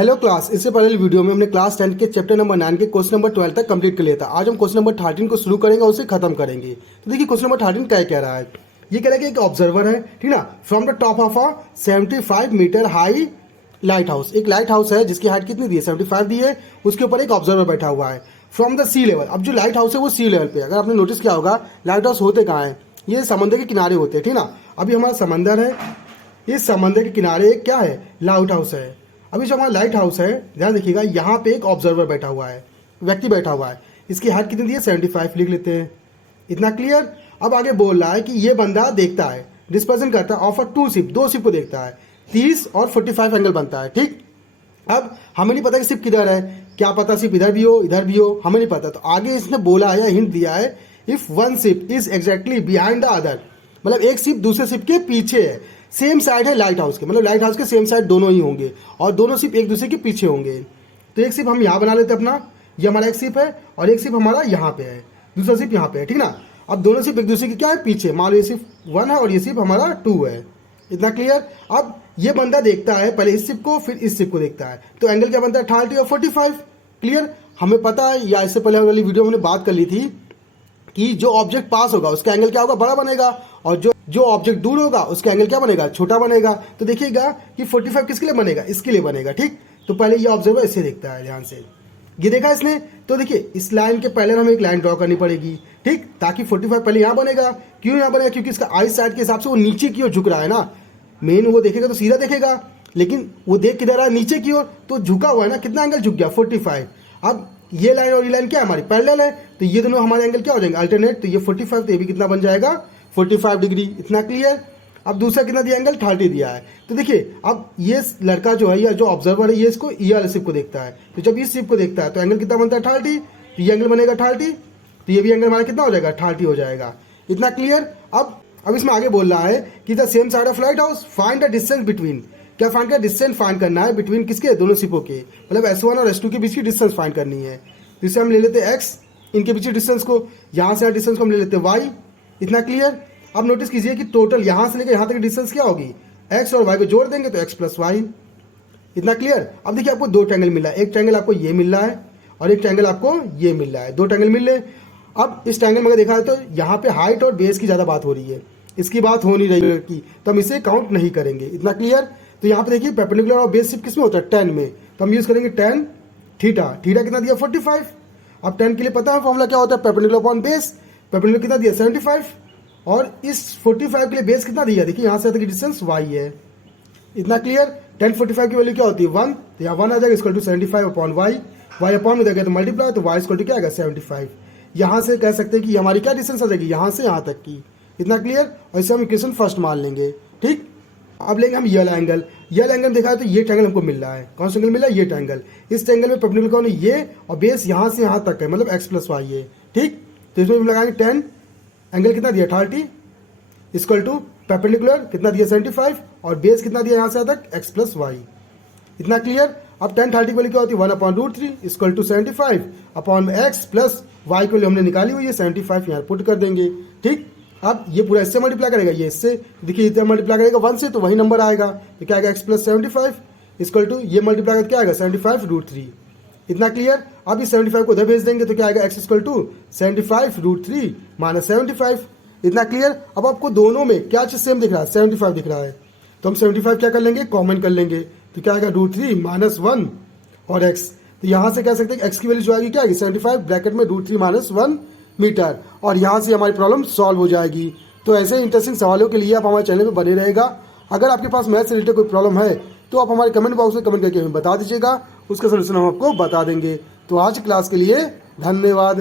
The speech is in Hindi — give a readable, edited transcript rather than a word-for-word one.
हेलो क्लास, इससे पहले वीडियो में हमने क्लास 10 के चैप्टर नंबर 9 के क्वेश्चन नंबर 12 तक कंप्लीट कर लिया था। आज हम क्वेश्चन नंबर 13 को शुरू करेंगे और उसे खत्म करेंगे। तो देखिए क्वेश्चन नंबर 13 क्या कह रहा है। ये कह रहा है कि एक ऑब्जर्वर है, ठीक ना, from the top of a 75 metre high lighthouse. एक लाइट हाउस है जिसकी हाइट कितनी दी है, 75 दी है। उसके ऊपर एक ऑब्जर्वर बैठा हुआ है फ्रॉम द सी लेवल। अब जो लाइट हाउस है वो सी लेवल पे। अगर आपने नोटिस किया होगा लाइट हाउस होते कहाँ हैं, ये समंदर के किनारे होते हैं, ठीक ना। अभी हमारा समंदर है, इस समंदर के किनारे क्या है, लाइट हाउस है। अभी जो हमारा लाइट हाउस है, ध्यान देखिएगा, यहाँ पे एक ऑब्जर्वर बैठा हुआ है, व्यक्ति बैठा हुआ है। इसकी हाइट कितनी दी है, 75 लिख लेते हैं। इतना क्लियर। अब आगे बोल रहा है कि ये बंदा देखता है, डिस्पर्जन करता है ऑफ अ 2 शिप, 2 शिप को देखता है, 30 और 45 एंगल बनता है, ठीक। अब हमें नहीं पता कि शिप किधर है, क्या पता शिप इधर भी हो इधर भी हो, हमें नहीं पता। तो आगे इसने बोला है या हिंट दिया है, if one ship is exactly behind the other, मतलब एक शिप दूसरे शिप के पीछे है, सेम साइड है लाइट हाउस के, मतलब लाइट हाउस के सेम साइड दोनों ही होंगे और दोनों शिप एक दूसरे के पीछे होंगे। तो एक शिप हम यहाँ बना लेते हैं अपना, ये हमारा एक शिप है और एक शिप हमारा यहाँ पे है, दूसरा शिप यहाँ पे है, ठीक ना। अब दोनों शिप एक दूसरे के क्या है, पीछे। मान लो ये शिप 1 है और ये शिप हमारा 2 है। इतना क्लियर। अब ये बंदा देखता है पहले इस शिप को, फिर इस शिप को देखता है, तो एंगल क्या बनता है, 30 और 45। क्लियर। हमें पता है, या इससे पहले वाली वीडियो में हमने बात कर ली थी कि जो ऑब्जेक्ट पास होगा उसका एंगल क्या होगा, बड़ा बनेगा, और जो ऑब्जेक्ट दूर होगा उसका एंगल क्या बनेगा, छोटा बनेगा। तो देखिएगा कि 45 किसके लिए बनेगा, इसके लिए बनेगा, ठीक। तो पहले ये ऑब्जर्वर इसे देखता है, ध्यान से ये देखा इसने। तो देखिए इस लाइन के पहले हमें एक लाइन ड्रॉ करनी पड़ेगी, ठीक, ताकि 45 पहले यहाँ बनेगा। क्यों यहाँ बनेगा, क्योंकि इसका आई साइड के हिसाब से वो नीचे की ओर झुक रहा है ना। मेन वो देखेगा तो सीधा देखेगा, लेकिन वो देख किधर रहा है, नीचे की ओर, तो झुका हुआ है ना, कितना एंगल झुक गया, 45। अब ये लाइन और ये लाइन क्या है, हमारी पैरेलल है, तो ये दोनों हमारे एंगल क्या हो जाएंगे, अल्टरनेट। तो ये 45, तो ये भी कितना बन जाएगा, 45 डिग्री। इतना क्लियर। अब दूसरा कितना दिया, एंगल 30 दिया है। तो देखिए अब ये लड़का जो है या जो ऑब्जर्वर है, ये इसको ये वाले शिप को देखता है, तो जब इस शिप को देखता है तो एंगल कितना बनता है, 30। तो ये एंगल बनेगा 30, तो ये भी एंगल हमारा कितना हो जाएगा, 30 हो जाएगा। इतना क्लियर। अब इसमें आगे बोल रहा है कि the same side of light house find the distance between. क्या फाइंड किया, डिस्टेंस फाइंड करना है बिटवीन किसके, दोनों शिपों के, मतलब S1 और S2 के बीच की डिस्टेंस फाइंड करनी है। तो इसे हम ले लेते हैं x, इनके बीच डिस्टेंस को, यहाँ से डिस्टेंस को हम ले लेते हैं y। इतना क्लियर। अब नोटिस कीजिए कि टोटल यहाँ से लेकर यहाँ तक की डिस्टेंस क्या होगी, x और y को जोड़ देंगे तो x प्लस वाई। इतना क्लियर। अब देखिए आपको 2 ट्रायंगल मिला है, एक ट्रायंगल आपको ये मिल रहा है और एक ट्रायंगल आपको ये मिल रहा है, 2 ट्रायंगल मिल रहे। अब इस ट्रायंगल में अगर देखा है तो यहाँ पे हाइट और बेस की ज़्यादा बात हो रही है, इसकी बात हो नहीं रही है की, तो हम इसे काउंट नहीं करेंगे। इतना क्लियर। तो यहाँ पे देखिए परपेंडिकुलर और बेस शिप किस में होता है, 10 में, तो हम यूज़ करेंगे 10 थीटा। थीटा कितना दिया, 45। अब 10 के लिए पता है फॉर्मूला क्या होता है, परपेंडिकुलर अपॉन बेस। परपेंडिकुलर कितना दिया, 75, और इस 45 के लिए बेस कितना दिया, देखिए यहाँ से तक की डिस्टेंस y है। इतना क्लियर। 10 45 की वैल्यू क्या होती है, 1, तो यहाँ 1 आ जाएगा, equal to 75 upon Y. Y upon में देगा तो मल्टीप्लाई, तो वाई इक्वल टू क्या आएगा, 75। यहाँ से कह सकते हैं कि हमारी क्या डिस्टेंस आ जाएगी, यहाँ से यहाँ तक की। इतना क्लियर। और इसे हम इक्वेशन फर्स्ट मान लेंगे, ठीक। अब लेंगे हम ये वाला एंगल। ये वाला एंगल देखा है तो ये ट्रायंगल हमको मिल रहा है, कौन सा एंगल मिला है, ये ट्रायंगल। इस ट्रायंगल में परपेंडिकुलर कौन है, ये, और बेस यहाँ से यहाँ तक है, मतलब x प्लस वाई है, ठीक। तो इसमें हम लगाएंगे 10, एंगल कितना दिया, 30, इक्वल टू परपेंडिकुलर कितना दिया, 75, और बेस कितना दिया यहाँ से यहाँ तक, x प्लस वाई। इतना क्लियर। अब 10 30 की वैल्यू क्या होती है, 1/√3 equal to 75 upon x plus Y की वैल्यू हमने निकाली हुई है 75, यहाँ पुट कर देंगे, ठीक। अब ये पूरा इससे मल्टीप्लाई करेगा, ये इससे, देखिए इतना मल्टीप्लाई करेगा 1 से तो वही नंबर आएगा, तो क्या आएगा, x प्लस 75 इक्वल टू ये मल्टीप्लाई करके क्या आएगा, 75√3। इतना क्लियर। अब इस 75 को उधर भेज देंगे तो क्या आएगा, x इक्वल टू 75√3 माइनस 75। इतना क्लियर। अब आपको दोनों में क्या चीज़ सेम दिख रहा है, 75 दिख रहा है, तो हम 75 क्या कर लेंगे, कॉमन कर लेंगे, तो क्या आएगा, √3 माइनस 1 और x। तो यहाँ से कह सकते हैं कि x की वैल्यू जो आएगी क्या आएगी, 75 ब्रैकेट में √3 माइनस 1 मीटर, और यहाँ से हमारी प्रॉब्लम सॉल्व हो जाएगी। तो ऐसे इंटरेस्टिंग सवालों के लिए आप हमारे चैनल पे बने रहेगा। अगर आपके पास मैथ से रिलेटेड कोई प्रॉब्लम है तो आप हमारे कमेंट बॉक्स में कमेंट करके हमें बता दीजिएगा, उसका सोल्यूशन हम आपको बता देंगे। तो आज क्लास के लिए धन्यवाद।